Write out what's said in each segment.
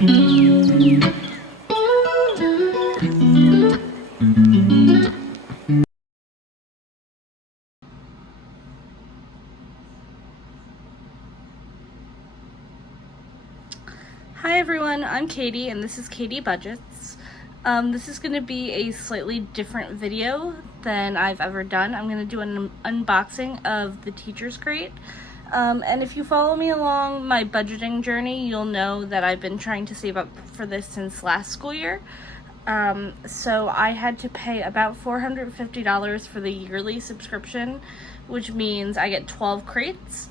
Hi everyone, I'm Katie and this is Katie Budgets. This is going to be a slightly different video than I've ever done. I'm going to do an unboxing of the Teacher's Crate. And if you follow me along my budgeting journey, you'll know that I've been trying to save up for this since last school year. So I had to pay about $450 for the yearly subscription, which means I get 12 crates.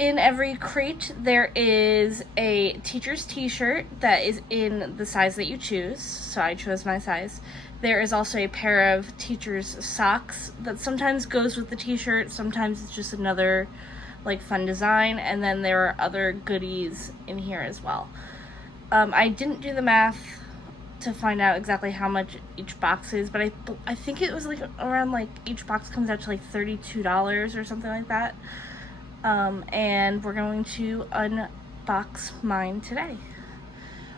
In every crate, there is a teacher's t-shirt that is in the size that you choose, so I chose my size. There is also a pair of teacher's socks that sometimes goes with the t-shirt, sometimes it's just another like fun design, and then there are other goodies in here as well. I didn't do the math to find out exactly how much each box is, but I think it was like around, like, each box comes out to like $32 or something like that. And we're going to unbox mine today.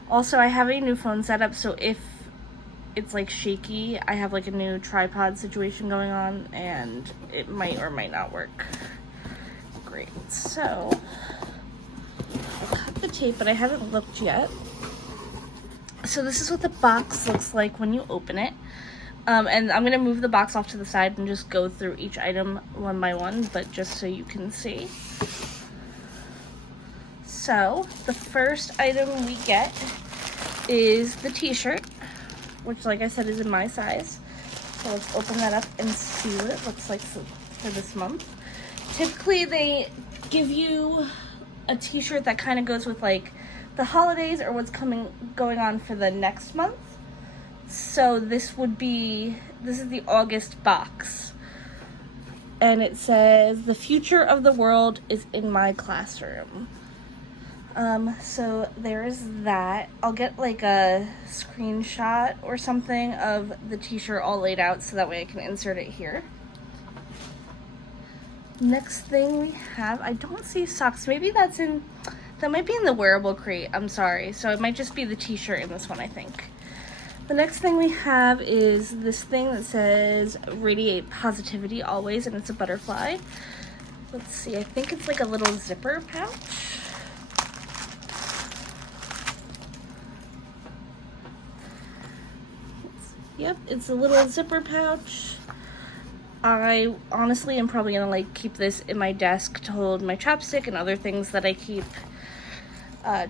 Also, I have a new phone setup, so if it's like shaky, I have like a new tripod situation going on and it might or might not work. Great, so I cut the tape, but I haven't looked yet. So this is what the box looks like when you open it. And I'm going to move the box off to the side and just go through each item one by one, but just so you can see. So, the first item we get is the t-shirt, which, like I said, is in my size. So let's open that up and see what it looks like for this month. Typically, they give you a t-shirt that kind of goes with, like, the holidays or what's going on for the next month. So this is the August box, and it says, "The future of the world is in my classroom." So there is that. I'll get like a screenshot or something of the t-shirt all laid out so that way I can insert it here. Next thing we have, I don't see socks. Maybe that might be in the wearable crate. I'm sorry. So it might just be the t-shirt in this one, I think. The next thing we have is this thing that says "Radiate Positivity Always," and it's a butterfly. Let's see, I think it's like a little zipper pouch. Yep, it's a little zipper pouch. I honestly am probably gonna like keep this in my desk to hold my chopstick and other things that I keep,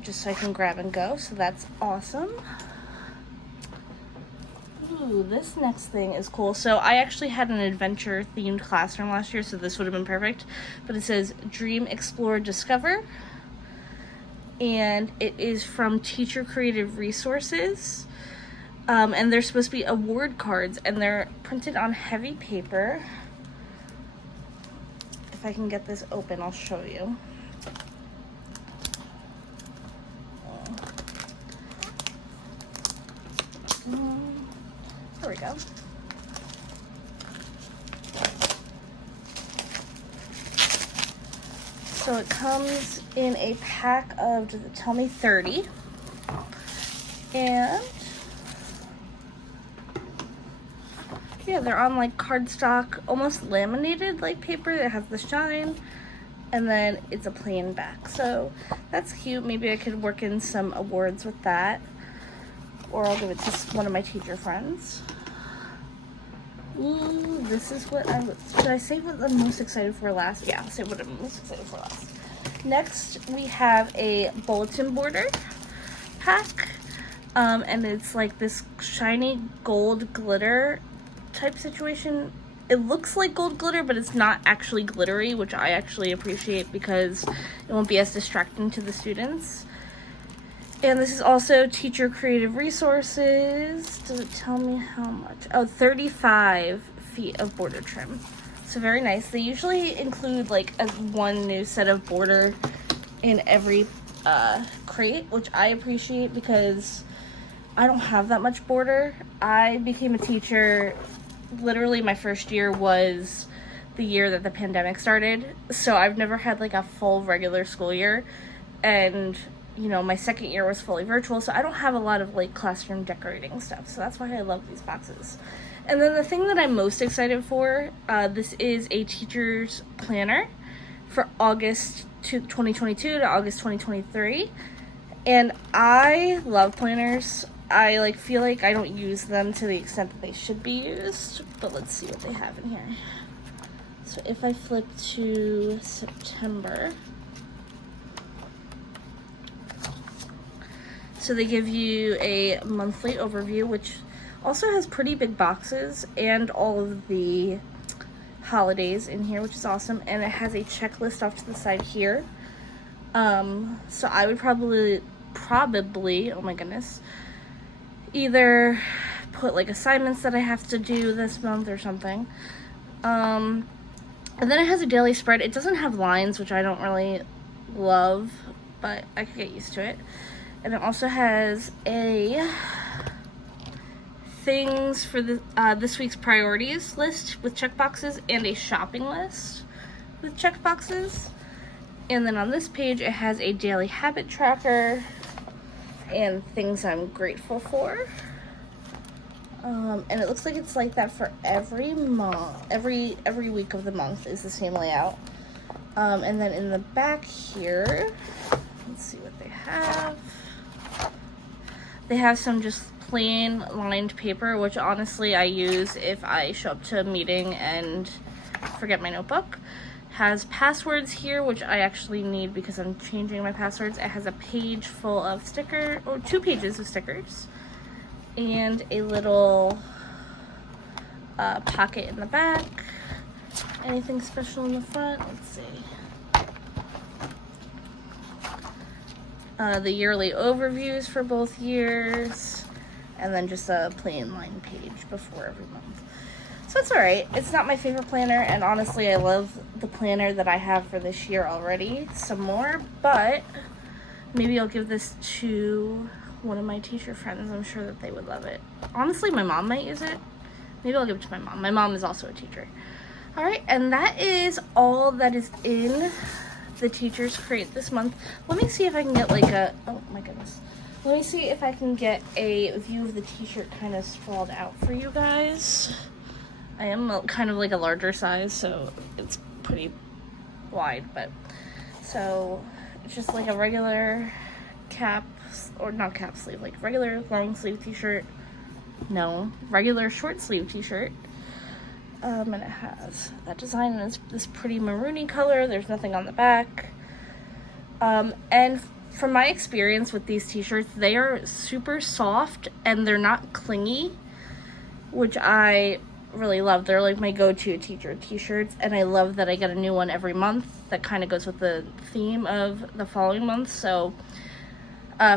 just so I can grab and go, so that's awesome. Ooh, this next thing is cool. So I actually had an adventure themed classroom last year, so this would have been perfect. But it says "Dream, Explore, Discover." And it is from Teacher Creative Resources. And they're supposed to be award cards, and they're printed on heavy paper. If I can get this open, I'll show you. There we go. So it comes in a pack of, does it tell me, 30? And yeah, they're on like cardstock, almost laminated like paper. It has the shine, and then it's a plain back. So that's cute. Maybe I could work in some awards with that, or I'll give it to one of my teacher friends. Ooh, this is what should I say what I'm most excited for last? Yeah, I'll say what I'm most excited for last. Next, we have a bulletin border pack, and it's like this shiny gold glitter type situation. It looks like gold glitter, but it's not actually glittery, which I actually appreciate because it won't be as distracting to the students. And this is also Teacher Creative Resources. Does it tell me how much? Oh, 35 feet of border trim. So very nice. They usually include like one new set of border in every crate, which I appreciate because I don't have that much border. I became a teacher, literally my first year was the year that the pandemic started. So I've never had like a full regular school year. And you know, my second year was fully virtual, so I don't have a lot of like classroom decorating stuff. So that's why I love these boxes. And then the thing that I'm most excited for, this is a teacher's planner for August 2022 to August 2023. And I love planners. I like feel like I don't use them to the extent that they should be used, but let's see what they have in here. So if I flip to September, so they give you a monthly overview, which also has pretty big boxes and all of the holidays in here, which is awesome. And it has a checklist off to the side here. So I would probably, oh my goodness, either put like assignments that I have to do this month or something. And then it has a daily spread. It doesn't have lines, which I don't really love, but I could get used to it. And it also has a things for the this week's priorities list with checkboxes and a shopping list with checkboxes. And then on this page, it has a daily habit tracker and things I'm grateful for. And it looks like it's like that for every month. Every week of the month is the same layout. And then in the back here, let's see what they have. They have some just plain lined paper, which honestly I use if I show up to a meeting and forget my notebook. Has passwords here, which I actually need because I'm changing my passwords. It has a page full of stickers, or 2 pages of stickers, and a little pocket in the back. Anything special in the front? Let's see. The yearly overviews for both years, and then just a plain line page before every month. So it's alright. It's not my favorite planner, and honestly I love the planner that I have for this year already some more, but maybe I'll give this to one of my teacher friends. I'm sure that they would love it. Honestly, my mom might use it. Maybe I'll give it to my mom. My mom is also a teacher. Alright, and that is all that is in the Teachers Crate this month. Let me see if I can get like a, oh my goodness. Let me see if I can get a view of the t-shirt kind of sprawled out for you guys. I am kind of like a larger size, so it's pretty wide, but so it's just like a regular cap, or not cap sleeve, like regular long sleeve t-shirt. No, regular short sleeve t-shirt. And it has that design, and it's this pretty maroony color. There's nothing on the back. And from my experience with these t-shirts, they are super soft and they're not clingy, which I really love. They're like my go-to teacher t-shirts, and I love that I get a new one every month that kind of goes with the theme of the following month. So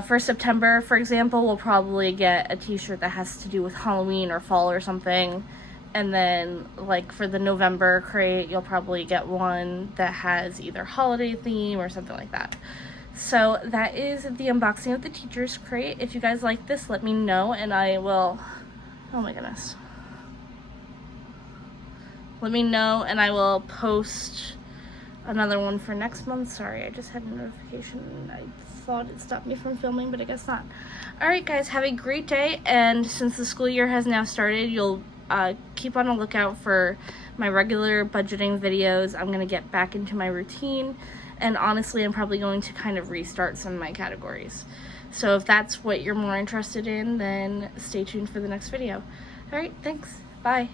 for September, for example, we'll probably get a t-shirt that has to do with Halloween or fall or something. And then like for the November crate, you'll probably get one that has either holiday theme or something like that. So that is the unboxing of the Teachers Crate. If you guys like this, let me know, and I will, oh my goodness. Let me know, and I will post another one for next month. Sorry, I just had a notification. I thought it stopped me from filming, but I guess not. Alright guys, have a great day, and since the school year has now started, you'll keep on a lookout for my regular budgeting videos. I'm going to get back into my routine, and honestly I'm probably going to kind of restart some of my categories. So if that's what you're more interested in, then stay tuned for the next video. Alright, thanks. Bye.